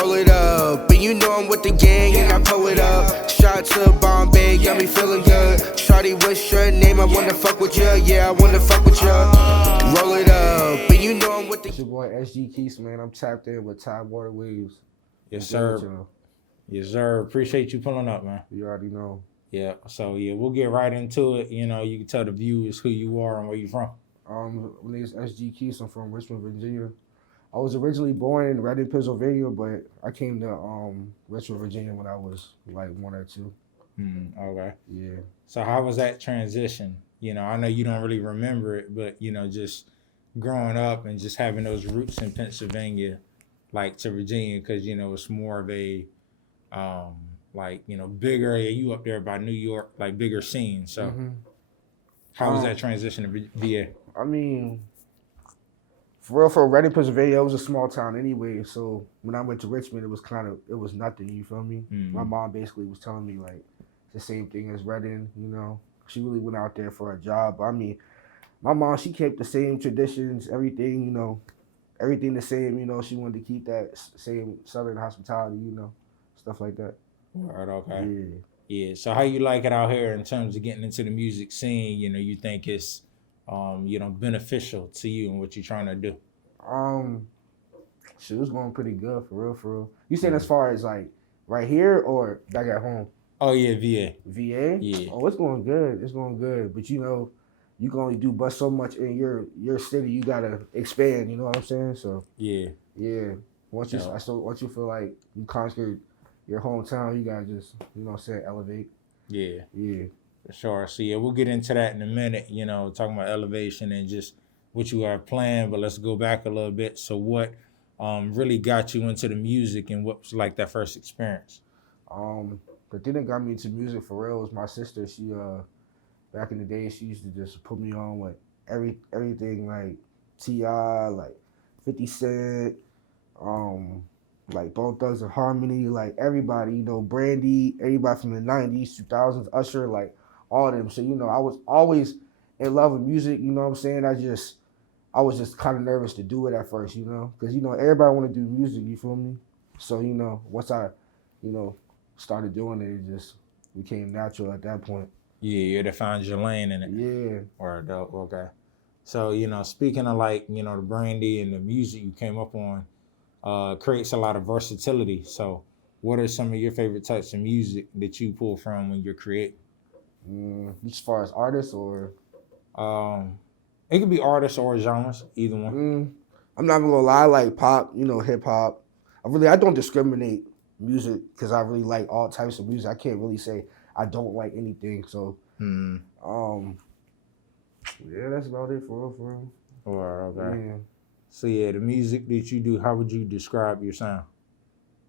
Roll it up, and you know I'm with the gang, and I pull it up. Shot to Bombay, got me feeling good. Shawty, what's your name? I wanna fuck with ya, yeah, I wanna fuck with ya. Roll it up, and you know I'm with the. It's your boy SG Quise, man. I'm tapped in with Tidewater Waves. Yes, sir. Yes, sir. Appreciate you pulling up, man. You already know. Yeah. So yeah, we'll get right into it. You know, you can tell the viewers who you are and where you from. My name is SG Quise. I'm from Richmond, Virginia. I was originally born in Reading, Pennsylvania, but I came to Richmond, Virginia when I was like 1 or 2. Okay. Yeah. So how was that transition? You know, I know you don't really remember it, but you know, just growing up and just having those roots in Pennsylvania, like to Virginia, because you know it's more of a like, you know, bigger area. You up there by New York, like bigger scene. So how was that transition to VA? I mean, for Reading, Pennsylvania, it was a small town anyway. So when I went to Richmond, it was nothing. You feel me? My mom basically was telling me like the same thing as Reading. You know, she really went out there for a job. I mean, my mom, she kept the same traditions, everything. You know, everything the same. You know, she wanted to keep that same Southern hospitality. You know, stuff like that. Right. Okay. Yeah. Yeah. So how you like it out here in terms of getting into the music scene? You know, you think it's you know, beneficial to you and what you're trying to do? Shit was going pretty good for real, for real. You saying as far as like right here or back at home? Oh yeah, VA. VA? Yeah. Oh, it's going good. It's going good. But you know, you can only do but so much in your city. You gotta expand. You know what I'm saying? So yeah. Once you feel like you conquered your hometown, you gotta just, you know what I'm saying, elevate. Yeah. Yeah. For sure. So yeah, we'll get into that in a minute, you know, talking about elevation and just what you have planned, but let's go back a little bit. So what really got you into the music and what was like that first experience? The thing that got me into music for real was my sister. She back in the day, she used to just put me on with everything like T.I., like 50 Cent, like Bone Thugs and Harmony, like everybody, you know, Brandy, everybody from the 90s, 2000s, Usher, like all of them. So, you know, I was always in love with music, you know what I'm saying? I was just kind of nervous to do it at first, you know, because, you know, everybody want to do music, you feel me? So, you know, once I, you know, started doing it, it just became natural at that point. Yeah, you had to find your lane in it. Yeah. Or dope, okay. So, you know, speaking of like, you know, the Brandy and the music you came up on, creates a lot of versatility. So what are some of your favorite types of music that you pull from when you're creating? As far as artists or? It could be artists or genres, either one. I'm not even gonna lie, like pop, you know, hip hop. I don't discriminate music because I really like all types of music. I can't really say I don't like anything. So, yeah, that's about it for real. Okay. Yeah. So yeah, the music that you do, how would you describe your sound?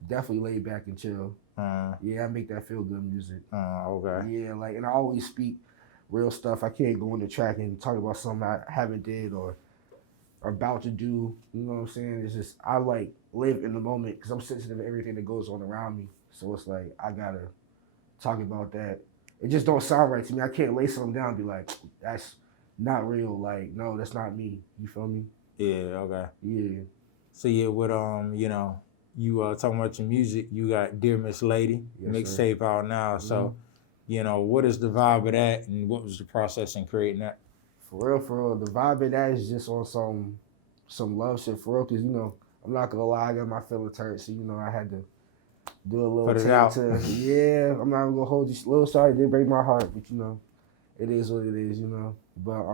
Definitely laid back and chill. Yeah, I make that feel good music. Okay. Yeah, like, and I always speak real stuff. I can't go on the track and talk about something I haven't did or about to do. You know what I'm saying? It's just I like live in the moment because I'm sensitive to everything that goes on around me. So it's like I gotta talk about that. It just don't sound right to me. I can't lay something down and be like, that's not real. Like, no, that's not me. You feel me? Yeah, okay. Yeah. So yeah, with you know, you talking about your music, you got Dear Miss Lady, mixtape out now. So, you know, what is the vibe of that and what was the process in creating that? For real, the vibe of that is just on some love shit for real, cause you know, I'm not gonna lie, I got my feelings hurt, so you know I had to do a little yeah, I'm not even gonna hold you. Little sorry, it did break my heart, but you know, it is what it is, you know. But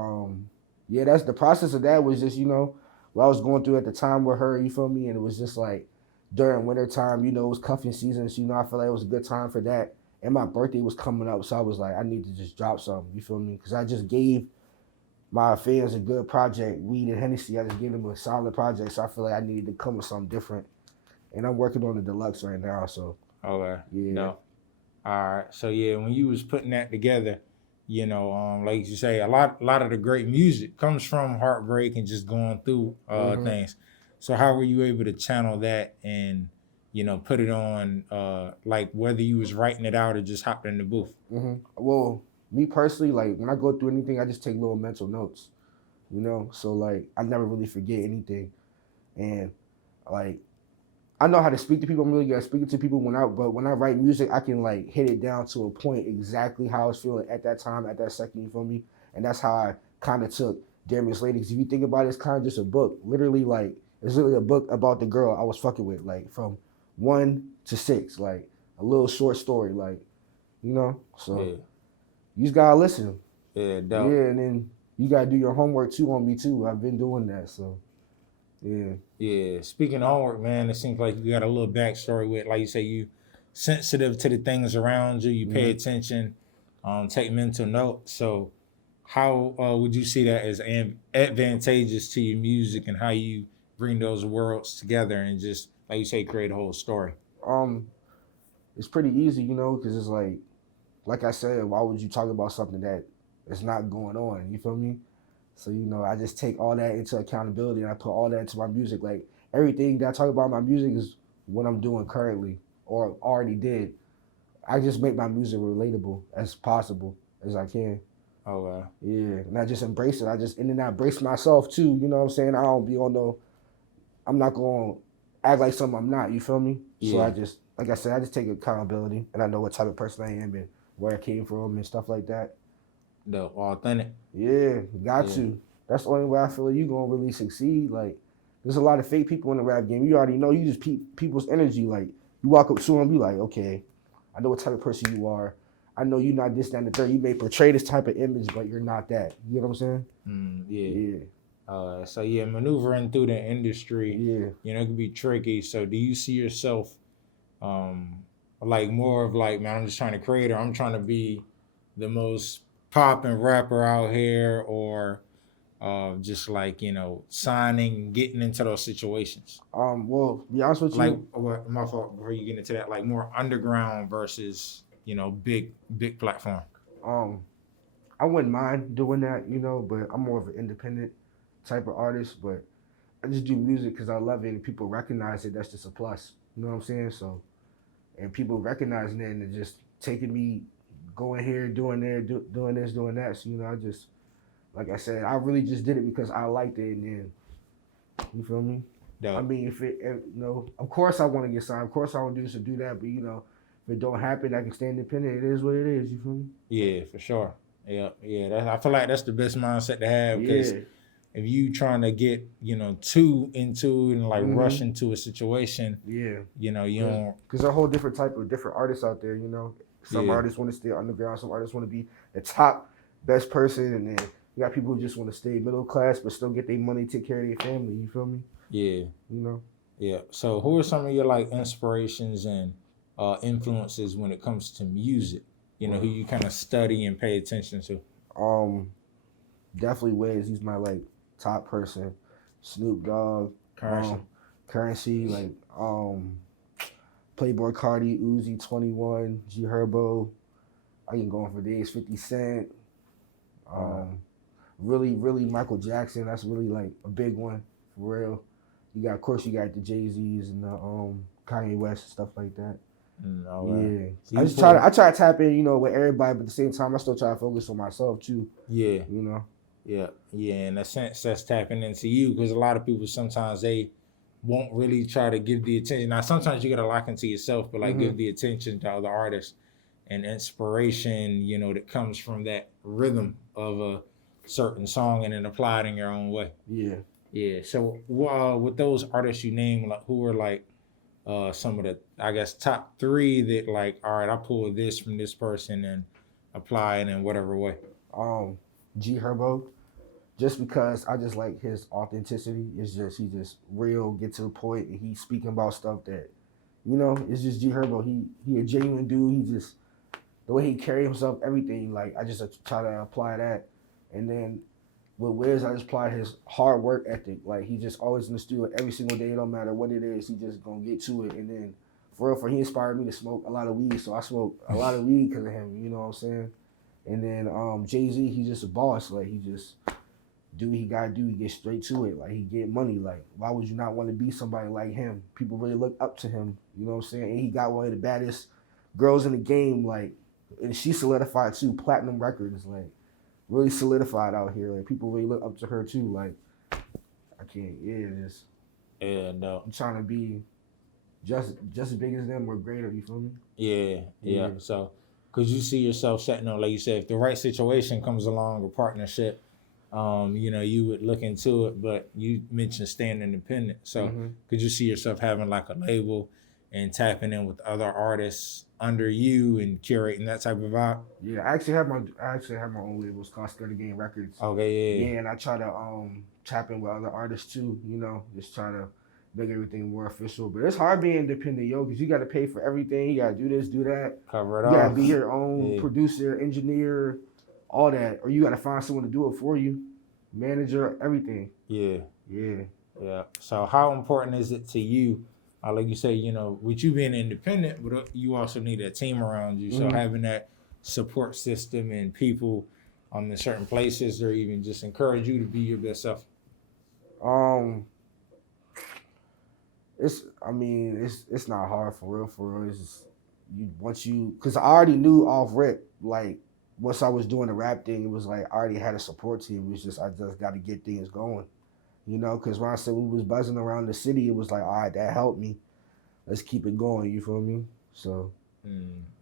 yeah, that's the process of that was just, you know, what I was going through at the time with her, you feel me? And it was just like during winter time, you know, it was cuffing season, so you know, I feel like it was a good time for that. And my birthday was coming up, so I was like, I need to just drop something, you feel me? Because I just gave my fans a good project, Weed and Hennessy. I just gave them a solid project, so I feel like I needed to come with something different. And I'm working on the deluxe right now, so. Okay. Yeah. No. All right. So yeah, when you was putting that together, you know, like you say, a lot of the great music comes from heartbreak and just going through things. So how were you able to channel that and, you know, put it on, like whether you was writing it out or just hopped in the booth? Well, me personally, like when I go through anything, I just take little mental notes, you know? So like I never really forget anything. And like I know how to speak to people. I'm really good at speaking to people but when I write music, I can like hit it down to a point exactly how I was feeling at that time, at that second. You feel me? And that's how I kind of took Damn Lady. Because if you think about it, it's kind of just a book. Literally, like it's literally a book about the girl I was fucking with, like from 1 to 6, like a little short story, like So Yeah. you just gotta listen. Yeah, dope. Yeah, and then you gotta do your homework too on me too. I've been doing that, so yeah. Yeah. Speaking of homework, man, it seems like you got a little backstory with, like you say, you sensitive to the things around you. You pay attention, take mental notes. So, how would you see that as advantageous to your music and how you bring those worlds together and just, like you say, create a whole story? Um, it's pretty easy, because it's like I said, why would you talk about something that is not going on? You feel me? So I just take all that into accountability and I put all that into my music. Like everything that I talk about in my music is what I'm doing currently or already did. I just make my music relatable as possible as I can. Oh, wow. Yeah, and I just embrace it. And then I embrace myself too. You know what I'm saying? I don't be on no. I'm not gonna act like something I'm not. You feel me? Yeah. So I just, like I said, I just take accountability and I know what type of person I am and where I came from and stuff like that. The authentic. Yeah, got to. That's the only way I feel like you gonna really succeed. Like, there's a lot of fake people in the rap game. You already know. You just people's energy. Like, you walk up to them, be like, okay, I know what type of person you are. I know you're not this, that, and the third. You may portray this type of image, but you're not that. You know what I'm saying? Yeah. So maneuvering through the industry, it can be tricky. So do you see yourself, like more of like, man, I'm just trying to create, or I'm trying to be the most popping rapper out here, or just like signing, getting into those situations? Well, to be honest with you, like, my fault. Before you get into that, like more underground versus big platform. I wouldn't mind doing that, but I'm more of an independent type of artist. But I just do music because I love it and people recognize it. That's just a plus. You know what I'm saying? So, and people recognizing it and just taking me, going here, doing there, doing this, doing that. So, I just, like I said, I really just did it because I liked it. And then, you feel me? Dope. I mean, of course I want to get signed. Of course I want to do this or do that. But, if it don't happen, I can stay independent. It is what it is. You feel me? Yeah, for sure. Yeah. I feel like that's the best mindset to have, because if you trying to get too into and like rush into a situation, you don't. Because there are a whole different type of different artists out there. Some artists want to stay underground. Some artists want to be the top best person, and then you got people who just want to stay middle class but still get their money, take care of their family. You feel me? Yeah. Yeah. So who are some of your like inspirations and influences when it comes to music? Who you kind of study and pay attention to? Definitely Wiz. He's my like top person. Snoop Dogg, Currency, like Playboy Cardi, Uzi, 21, G Herbo. I can go on for days. 50 Cent. Really, really Michael Jackson. That's really like a big one for real. Of course, you got the Jay-Z's and the Kanye West and stuff like that. Yeah, I try to tap in, with everybody, but at the same time, I still try to focus on myself too. Yeah, Yeah. In a sense, that's tapping into you, because a lot of people sometimes they won't really try to give the attention. Now, sometimes you gotta lock into yourself, but like give the attention to other artists and inspiration, that comes from that rhythm of a certain song, and then apply it in your own way. Yeah. So, with those artists you name, like who are like some of the, I guess, top 3 that like, all right, I pull this from this person and apply it in whatever way. G Herbo, just because I just like his authenticity. He's just real, get to the point, and he's speaking about stuff that, it's just G Herbo. He a genuine dude. He just, the way he carry himself, everything, like I just try to apply that. And then with Wiz, I just apply his hard work ethic. Like he just always in the studio every single day, no matter what it is, he just gonna get to it. And then for real, he inspired me to smoke a lot of weed, so I smoke a lot of weed because of him. You know what I'm saying? And then Jay-Z, he's just a boss. Like he just do what he gotta do. He get straight to it. Like he get money. Like why would you not want to be somebody like him? People really look up to him. You know what I'm saying? And he got one of the baddest girls in the game. Like, and she solidified too. Platinum records. Like really solidified out here. Like people really look up to her too. Like I can't. Yeah, it is. Yeah, no. I'm trying to be just as big as them or greater. You feel me? Yeah. So, could you see yourself setting on, like you said, if the right situation comes along, a partnership, you would look into it. But you mentioned staying independent. So, could you see yourself having like a label and tapping in with other artists under you and curating that type of vibe? Yeah, I actually have my own label. It's called Scared Game Records. Okay, Yeah, and I try to tap in with other artists too. Just try to make everything more official. But it's hard being independent, yo, because you got to pay for everything. You got to do this, do that. Cover it You got to off. be your own producer, engineer, all that, or you got to find someone to do it for you, manager, everything. Yeah. Yeah. So, how important is it to you? Like you say, with you being independent, but you also need a team around you. So having that support system and people in certain places, or even just encourage you to be your best self. It's not hard for real. It's just, because I already knew off rip, like once I was doing the rap thing, it was like I already had a support team. It was just I just got to get things going. Because when I said we was buzzing around the city, it was like, all right, that helped me. Let's keep it going. You feel me? So.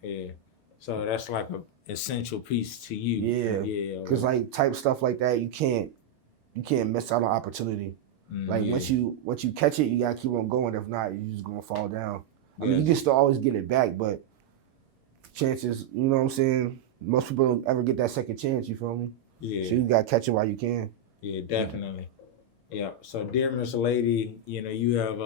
Yeah. So that's like an essential piece to you. Yeah. Because like type stuff like that, you can't miss out on opportunity. Once you catch it, you gotta keep on going. If not, you're just gonna fall down. I mean, you can still always get it back, but chances, you know what I'm saying? Most people don't ever get that second chance. You feel me? Yeah. So you gotta catch it while you can. Yeah, definitely. Yeah. So, dear Miss Lady, you have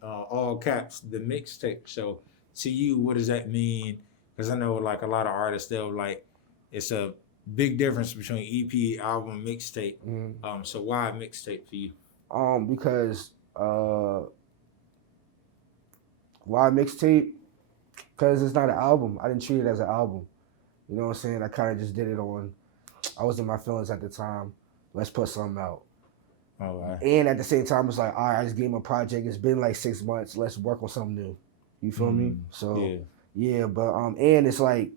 all caps the mixtape. So, to you, what does that mean? Because I know like a lot of artists, they'll like it's a big difference between EP, album, mixtape. So why a mixtape for you? Because why mixtape? Because it's not an album. I didn't treat it as an album. You know what I'm saying? I kind of just did it I was in my feelings at the time. Let's put something out. And at the same time, it's like, all right, I just gave him a project. It's been like 6 months. Let's work on something new. You feel me? So, but and it's like,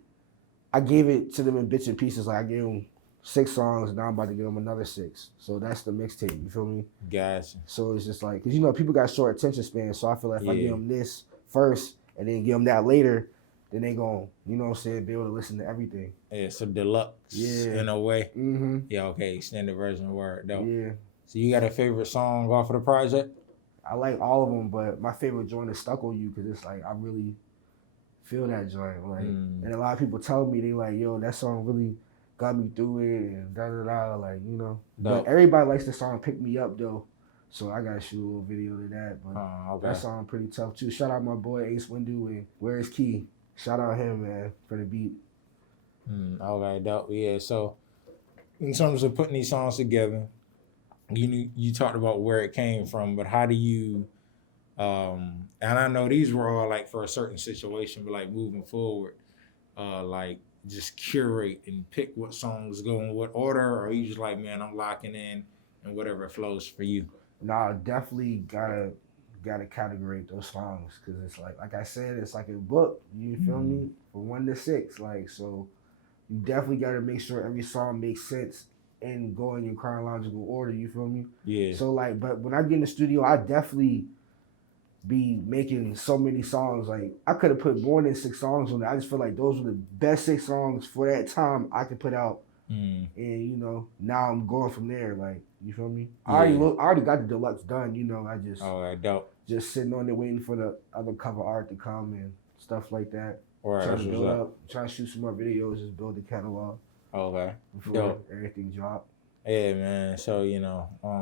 I gave it to them in bits and pieces. Like I gave them 6 songs, now I'm about to give them another 6. So that's the mixtape. You feel me? Gotcha. So it's just like, because people got short attention spans. So I feel like if I give them this first and then give them that later, then they gon', you know what I'm saying, be able to listen to everything. Yeah, so deluxe in a way. Mm-hmm. Yeah, okay, extended version word though. Yeah. So you got a favorite song off of the project? I like all of them, but my favorite joint is Stuck on You because it's like I really feel that joint. Like, and a lot of people tell me, they like, yo, that song really got me through it and da-da-da, like, But everybody likes the song Pick Me Up, though. So I got to shoot a little video to that. But that song pretty tough, too. Shout out my boy Ace Windu and Where's Key. Shout out him, man, for the beat. Okay, dope. Yeah, so in terms of putting these songs together, you talked about where it came from, but how do you, and I know these were all like for a certain situation, but like moving forward, like just curate and pick what songs go in what order, or you just like, man, I'm locking in and whatever flows for you? Nah, definitely gotta categorize those songs because it's like I said, it's like a book. You feel me? From 1 to 6, like so. You definitely gotta make sure every song makes sense and go in your chronological order. You feel me? Yeah. So like, but when I get in the studio, I definitely be making so many songs. Like I could have put more than 6 songs on it. I just feel like those were the best 6 songs for that time I could put out. And now I'm going from there. Like you feel me? Yeah. I already got the deluxe done. I just dope. Just sitting on there waiting for the other cover art to come and stuff like that. Right, trying to build up, trying to shoot some more videos, just build the catalog. Okay. Before everything drop. Yeah, man. So,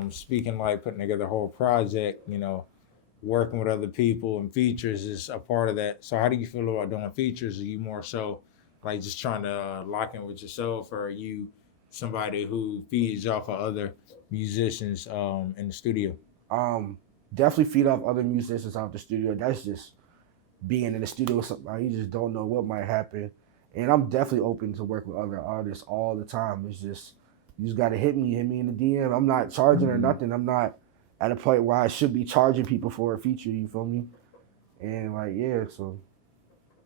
speaking like putting together a whole project, working with other people and features is a part of that. So how do you feel about doing features? Are you more so like just trying to lock in with yourself, or are you somebody who feeds off of other musicians in the studio? Definitely feed off other musicians out the studio. That's just being in the studio with somebody, you just don't know what might happen. And I'm definitely open to work with other artists all the time. It's just, you just got to hit me in the DM. I'm not charging or nothing. I'm not at a point where I should be charging people for a feature, you feel me? And like, yeah, so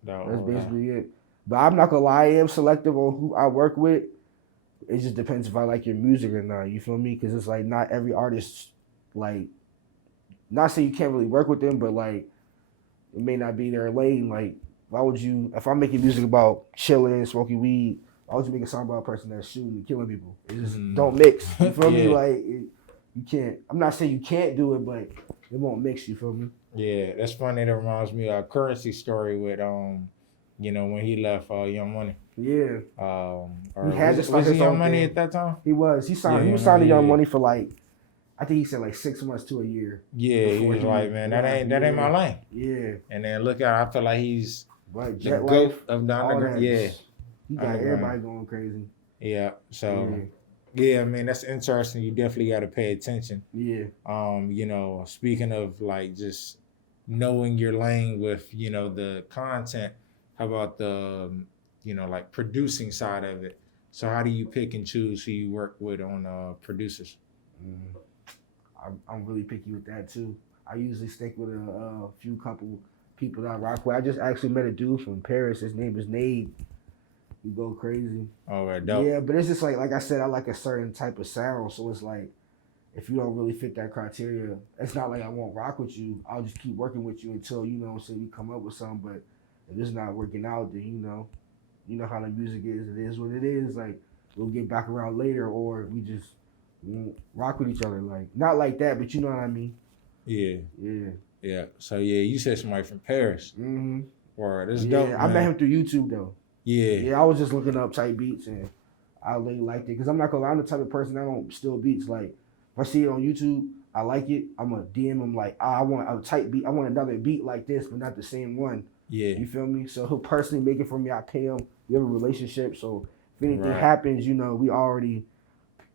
that's basically it. But I'm not going to lie, I am selective on who I work with. It just depends if I like your music or not, you feel me? Because it's like not every artist, like, not saying you can't really work with them, but like, it may not be their lane. Like, why would you? If I'm making music about chilling, smoking weed, why would you make a song about a person that's shooting and killing people? It just don't mix. You feel me? Like, you can't. I'm not saying you can't do it, but it won't mix. You feel me? Yeah, that's funny. That reminds me of a Currency story with you know, when he left Young Money. Yeah. Or he had was he Young Money at that time? He was. He signed. He was signed to Young Money for like, I think he said like 6 months to a year. Yeah, he was like, man, that ain't my lane. Yeah. And then look at, I feel like he's But the GOAT of the underground. Yeah. He got everybody going crazy. Yeah. So yeah, I mean, that's interesting. You definitely got to pay attention. Yeah. You know, speaking of like just knowing your lane with, you know, the content, how about the, you know, like producing side of it? So how do you pick and choose who you work with on producers? I'm really picky with that too. I usually stick with a few couple people that I rock with. I just actually met a dude from Paris. His name is Nade. You go crazy. Oh, right, dope. Yeah, but it's just like I said, I like a certain type of sound. So it's like, if you don't really fit that criteria, it's not like I won't rock with you. I'll just keep working with you until, you know, say we come up with something. But if it's not working out, then you know how the music is. It is what it is. Like, we'll get back around later, or we just won't rock with each other. Like, not like that, but you know what I mean. Yeah. Yeah. Yeah. So yeah, you said somebody from Paris. Mm-hmm. Or this dope. I met him through YouTube though. Yeah. Yeah, I was just looking up type beats and I really liked it. Because I'm not gonna lie, I'm the type of person that don't steal beats. Like, if I see it on YouTube, I like it, I'm gonna DM him like, I want a type beat, I want another beat like this, but not the same one. Yeah. You feel me? So he'll personally make it for me, I pay him, we have a relationship, so if anything happens, you know, we already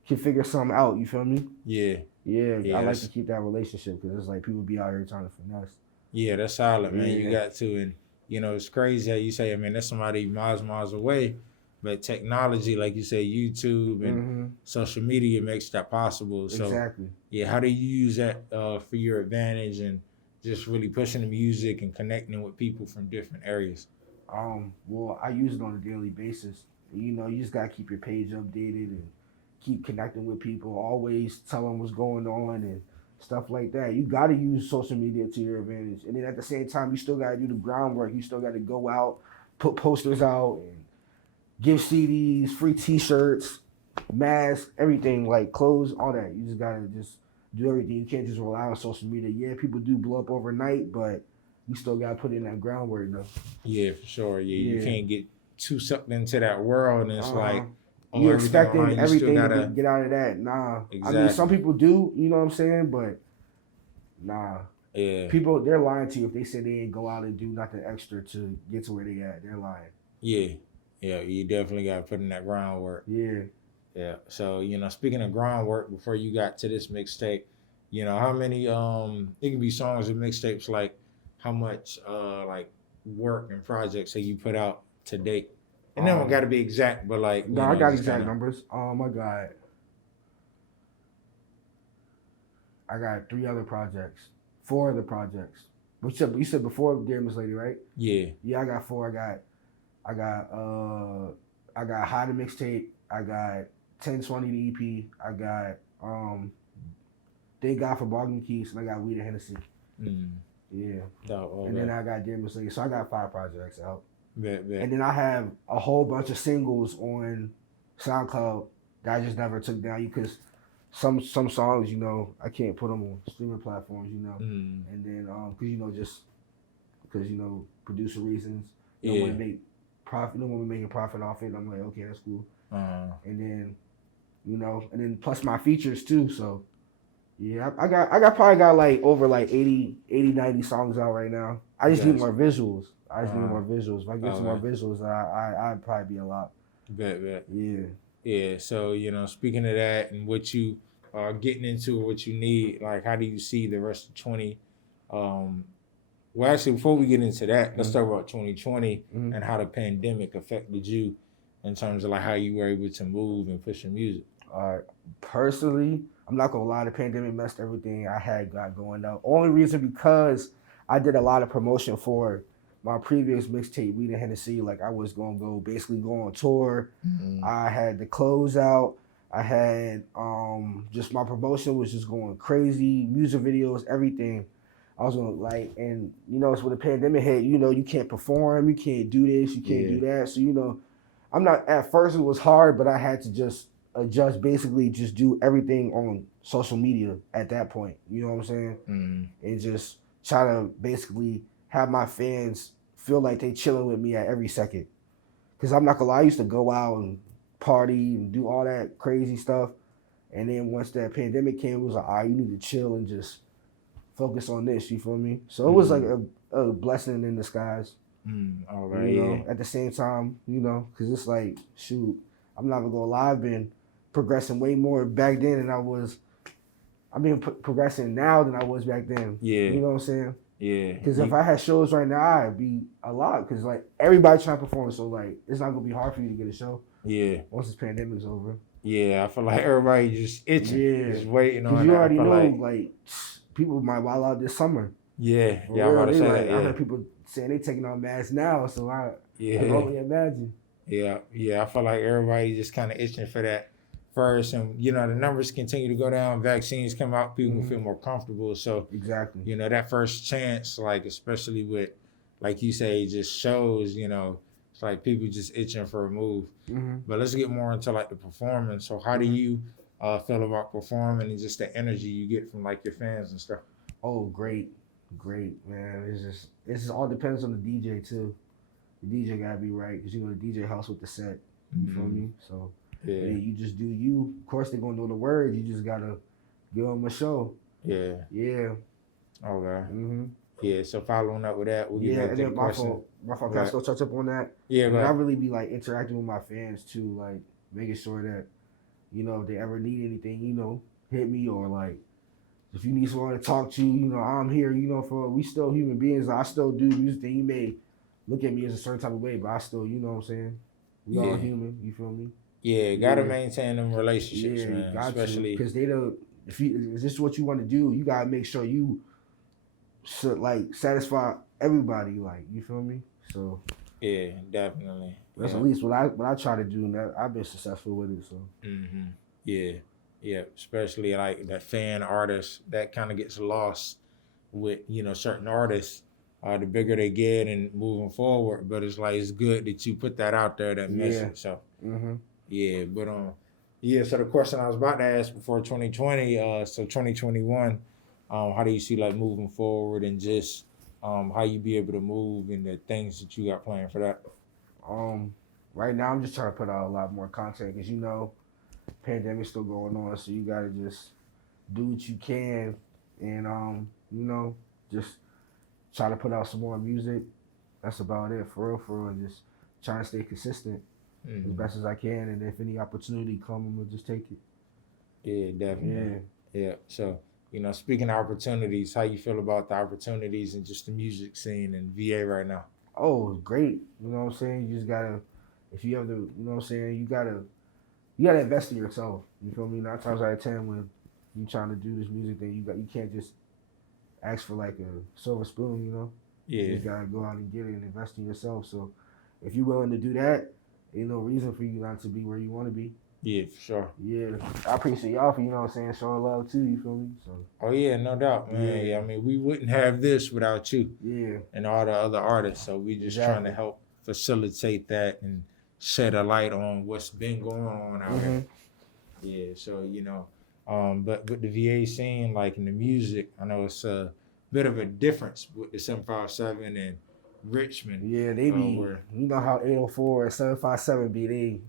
can figure something out, you feel me? Yeah. Yeah, I like to keep that relationship because it's like people be out here trying to finesse. Yeah, that's solid, man. You got to, and you know, it's crazy how you say, I mean, that's somebody miles away, but technology, like you say, YouTube and social media makes that possible. So, exactly. Yeah, how do you use that for your advantage and just really pushing the music and connecting with people from different areas? Well, I use it on a daily basis. You know, you just gotta keep your page updated and keep connecting with people. Always tell them what's going on and stuff like that. You got to use social media to your advantage. And then at the same time, you still got to do the groundwork. You still got to go out, put posters out, and give CDs, free T-shirts, masks, everything, like clothes, all that. You just got to just do everything. You can't just rely on social media. Yeah, people do blow up overnight, but you still got to put in that groundwork, though. Yeah, for sure. Yeah, you can't get too sucked into that world, and it's like, you expecting everything to get out of that. Nah. Exactly. I mean, some people do, you know what I'm saying? But nah. Yeah. People, they're lying to you if they say they ain't go out and do nothing extra to get to where they at. They're lying. Yeah. Yeah, you definitely got to put in that groundwork. Yeah. Yeah. So, you know, speaking of groundwork, before you got to this mixtape, you know, how many, it can be songs and mixtapes, like how much, like work and projects that you put out to date? And then we got to be exact, but like... No, I got exact numbers. I got 3 other projects. 4 other projects. But you said before Dear Miss Lady, right? Yeah. Yeah, I got 4. I got High the Mixtape. I got 1020 the EP. I got Thank God for Bargain Keys, and I got Weed and Hennessy. Yeah. And then I got Dear Miss Lady. So I got 5 projects out. And then I have a whole bunch of singles on SoundCloud that I just never took down. Because some songs, you know, I can't put them on streaming platforms, you know. And then because you know producer reasons, you don't want to make profit. You don't want to be making profit off it. I'm like, okay, that's cool. And then, you know, and then plus my features too. So yeah, I probably got like over like 80, 90 songs out right now. I just need more visuals. If I get some more visuals, I'd probably be a lot. Bet. Yeah. Yeah. So, you know, speaking of that and what you are getting into, what you need, like, how do you see the rest of 20? Well, actually, before we get into that, let's talk about 2020 and how the pandemic affected you in terms of like how you were able to move and push your music. Personally, I'm not gonna lie, the pandemic messed everything I had got going up. Only reason because I did a lot of promotion for my previous mixtape, Weed and Hennessy. Like, I was gonna go on tour. I had the clothes out. I had just my promotion was just going crazy. Music videos, everything. I was gonna like, and you know, it's when the pandemic hit. You know, you can't perform, you can't do this, you can't do that. So you know, I'm not. At first, it was hard, but I had to just adjust. Basically, just do everything on social media at that point. You know what I'm saying? And just try to basically have my fans feel like they chilling with me at every second. Cause I'm not gonna lie, I used to go out and party and do all that crazy stuff. And then once that pandemic came, it was like, all right, you need to chill and just focus on this. You feel me? So it was like a blessing in disguise. All right, you know, at the same time, you know, because it's like, shoot, I'm not gonna go lie. I've been progressing way more back then than I was. I've been progressing now than I was back then. Yeah. You know what I'm saying? Yeah. Because if I had shows right now, I'd be a lot. Because like everybody trying to perform, so like it's not gonna be hard for you to get a show. Yeah. Once this pandemic's over. Yeah, I feel like everybody just itching, just waiting on. Because you already know, like people might wild out this summer. Yeah, I'm about to say that. I heard people saying they taking on masks now, so I can only imagine. Yeah, I feel like everybody just kind of itching for that first, and you know the numbers continue to go down. Vaccines come out, people can feel more comfortable. So exactly, you know that first chance, like especially with, like you say, just shows. You know, it's like people just itching for a move. But let's get more into like the performance. So how do you feel about performing and just the energy you get from like your fans and stuff? Oh, great, man. It just all depends on the DJ too. The DJ gotta be right because you know the DJ helps with the set. You feel me? So you just do you. Of course they're gonna know the words. You just gotta give them a show. Yeah. Okay. Yeah. So following up with that, we'll get and then my fault. Can I still touch up on that? Yeah. I really be like interacting with my fans too, like making sure that you know if they ever need anything, you know, hit me or like. If you need someone to talk to, you know, I'm here, you know, we still human beings. I still do music. You may look at me as a certain type of way, but I still, you know what I'm saying? We all human, you feel me? Yeah, gotta maintain them relationships, man. Especially because if this is what you want to do, you gotta make sure you should like satisfy everybody, like, you feel me? So yeah, definitely. That's at least what I try to do, and I've been successful with it. So Yeah, especially like that fan artist that kind of gets lost with, you know, certain artists, the bigger they get and moving forward. But it's like, it's good that you put that out there, that message. So, so the question I was about to ask before 2020, so 2021, how do you see like moving forward and just how you be able to move and the things that you got planned for that? Right now I'm just trying to put out a lot more content because, you know, pandemic's still going on, so you gotta just do what you can and you know, just try to put out some more music. That's about it, for real, and just trying to stay consistent as best as I can, and if any opportunity come, I'm gonna just take it. Yeah, definitely. Yeah. So, you know, speaking of opportunities, how you feel about the opportunities and just the music scene in VA right now? Oh, great. You know what I'm saying? You just gotta, if you have the, you know what I'm saying, you gotta invest in yourself. You feel me? 9 times out of 10, when you trying to do this music thing, you can't just ask for like a silver spoon. You know? Yeah. You just gotta go out and get it and invest in yourself. So if you're willing to do that, ain't no reason for you not to be where you want to be. Yeah, for sure. Yeah, I appreciate y'all for, you know what I'm saying, showing love too. You feel me? So. Oh yeah, no doubt, man. Yeah, I mean, we wouldn't have this without you. Yeah. And all the other artists. So we just trying to help facilitate that and shed a light on what's been going on out here. Yeah, so, you know, but with the VA scene, like in the music, I know it's a bit of a difference with the 757 and Richmond. Yeah, they be, you know how 804 and 757 be, they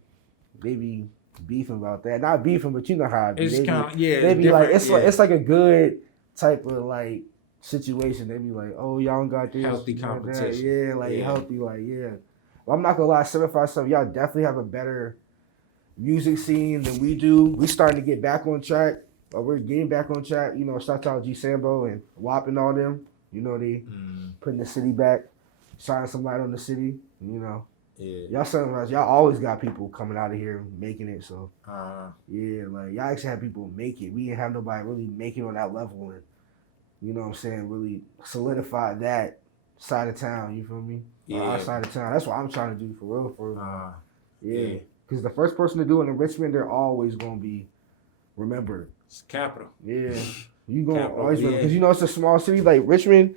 be beefing about that. Not beefing, but you know how it be. It's kind of, they be like, it's like a good type of like situation. They be like, oh, y'all don't got this. Healthy competition. Yeah, like healthy, like, yeah. Well, I'm not gonna lie, 757, y'all definitely have a better music scene than we do. We starting to get back on track. We're getting back on track. You know, shout out G Sambo and WAP and all them. You know, they putting the city back, shining some light on the city. You know, y'all always got people coming out of here making it. So yeah, like y'all actually have people make it. We didn't have nobody really make it on that level, and you know what I'm saying, really solidify that side of town. You feel me? Our side of town. That's what I'm trying to do for real. Yeah. Because the first person to do it in Richmond, they're always going to be remembered. It's capital. Yeah. You gonna always because you know it's a small city like Richmond.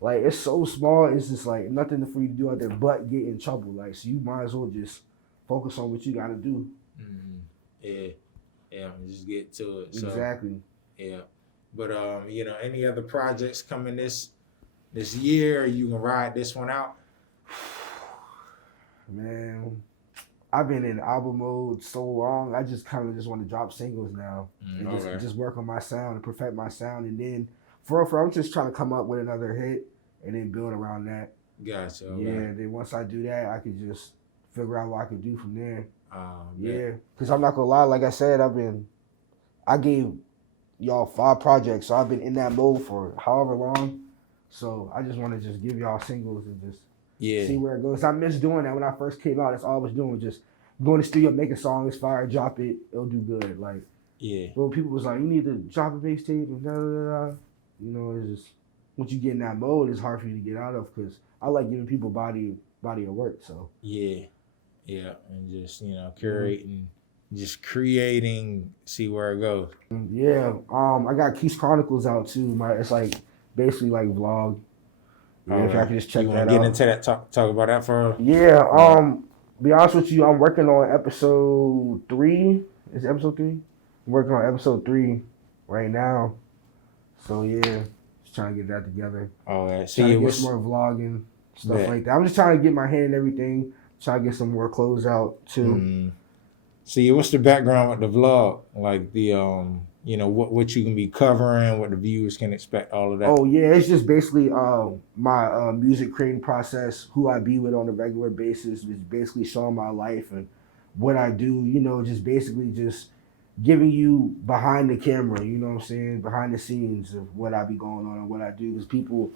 Like it's so small, it's just like nothing for you to do out there but get in trouble. Like so, you might as well just focus on what you got to do. Yeah, just get to it. So, exactly. Yeah, but you know, any other projects coming this year? You can ride this one out. Man, I've been in album mode so long. I just kind of just want to drop singles now and just work on my sound and perfect my sound, and then for I'm just trying to come up with another hit and then build around that. Gotcha. Okay. Yeah. Then once I do that, I can just figure out what I can do from there. Yeah. Because I'm not gonna lie. Like I said, I gave y'all 5 projects, so I've been in that mode for however long. So I just want to just give y'all singles and just see where it goes. I miss doing that when I first came out. That's all I was doing, just going to the studio, make a song, it's fire, drop it, it'll do good. Like, well, people was like, you need to drop a mixtape and da da da. You know, it's just once you get in that mode, it's hard for you to get out of because I like giving people body of work. So yeah, and just curating, just creating, see where it goes. Yeah, I got Quise Chronicles out too. It's like basically like vlog. Yeah, if I can just check that out. Get into that, talk about that for. Yeah, be honest with you, I'm working on episode 3. Is it episode 3? I'm working on episode 3 right now. So yeah, just trying to get that together. See, trying to get some more vlogging stuff like that. I'm just trying to get my hand in everything. Trying to get some more clothes out too. See, what's the background with the vlog? Like the what you can be covering, what the viewers can expect, all of that. Oh yeah, it's just basically my music creating process, who I be with on a regular basis, just basically showing my life and what I do. Just basically just giving you behind the camera. You know what I'm saying? Behind the scenes of what I be going on and what I do, because people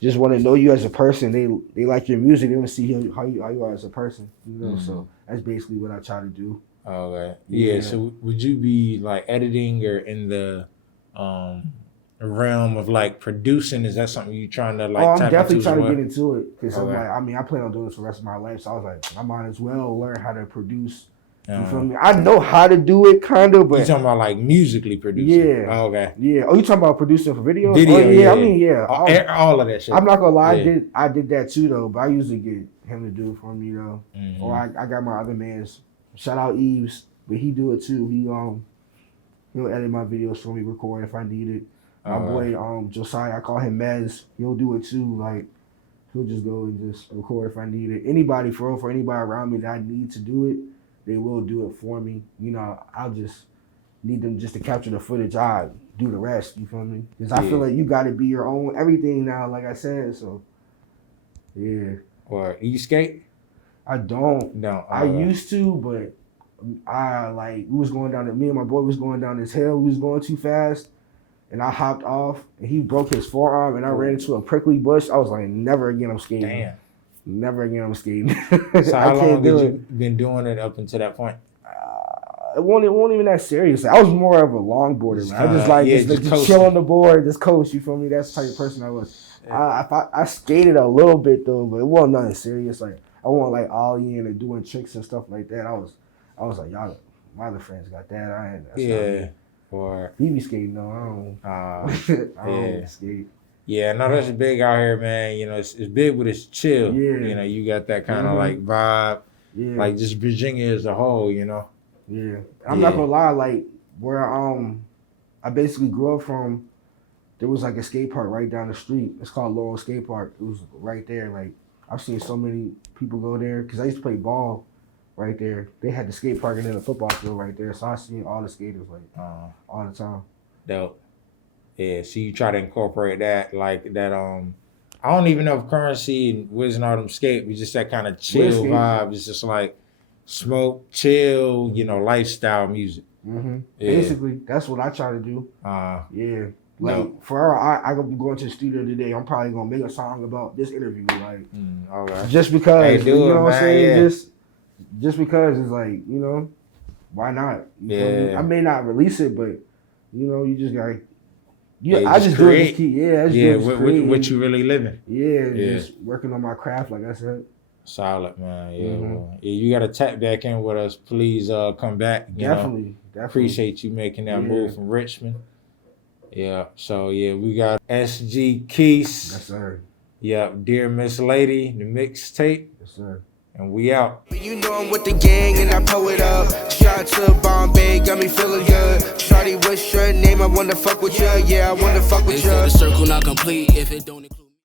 just want to know you as a person. They like your music. They want to see how you are as a person. So that's basically what I try to do. Okay. Yeah. So would you be like editing or in the realm of like producing? Is that something you trying to like? I'm definitely trying to get into it because I'm like, I plan on doing this for the rest of my life. So I was like, I might as well learn how to produce. You feel me? I know how to do it, kind of, but you talking about like musically producing? Yeah. Oh, okay. Yeah. Oh, you talking about producing for videos? Video. Yeah. I mean, all of that shit. I'm not gonna lie, I did that too though, but I usually get him to do it for me though. Or I got my other man's. Shout out Eves, but he do it too. He'll edit my videos for me, record if I need it. My boy Josiah, I call him Mez. He'll do it too. Like he'll just go and just record if I need it. Anybody for anybody around me that I need to do it, they will do it for me. I'll just need them just to capture the footage. I do the rest. You feel me? Because I feel like you got to be your own everything now. Like I said, so yeah. Or you skate? I don't. No. I used to, but me and my boy was going down this hill. We was going too fast, and I hopped off, and he broke his forearm, and I ran into a prickly bush. I was like, never again I'm skating. Damn. Never again I'm skating. So how long have you been doing it up until that point? It won't even that serious. I was more of a longboarder. I just chill on the board, just coast. You feel me? That's the type of person I was. Yeah. I skated a little bit though, but it wasn't nothing serious. Like I wasn't like ollieing and doing tricks and stuff like that. I was like, y'all, my other friends got that. I ain't. Or BB skating though. I don't skate. Yeah, no, that's big out here, man. It's big, but it's chill. Yeah. You got that kind of like vibe. Yeah. Like just Virginia as a whole, Yeah. I'm not gonna lie, like where I basically grew up from, there was like a skate park right down the street. It's called Laurel Skate Park. It was right there. Like I've seen so many people go there because I used to play ball right there. They had the skate park and then the football field right there. So I seen all the skaters like all the time. Dope. Yeah, so you try to incorporate that, like that. I don't even know if Currency and Wiz and all them skate, but just that kind of chill vibe. It's just like smoke, chill, lifestyle music. Yeah. Basically, that's what I try to do. Yeah. Like for I going to the studio today. I'm probably gonna make a song about this interview, like just because you know what I'm saying. Yeah. Just because it's like why not? I may not release it, but you just gotta. I just do it. What you really living? Yeah, just working on my craft, like I said. Solid, man. Yeah, you got to tap back in with us. Please come back. Definitely. Appreciate you making that move from Richmond. Yeah. So yeah, we got SG Quise. Yes, sir. Yep. Dear Miss Lady, the mixtape. Yes, sir. And we out. You know I'm with the gang and I pull it up. Shot to Bombay, got me feeling good. Shawty, what's your name? I wanna fuck with ya. Yeah, I wanna fuck with ya. The circle not complete if it don't include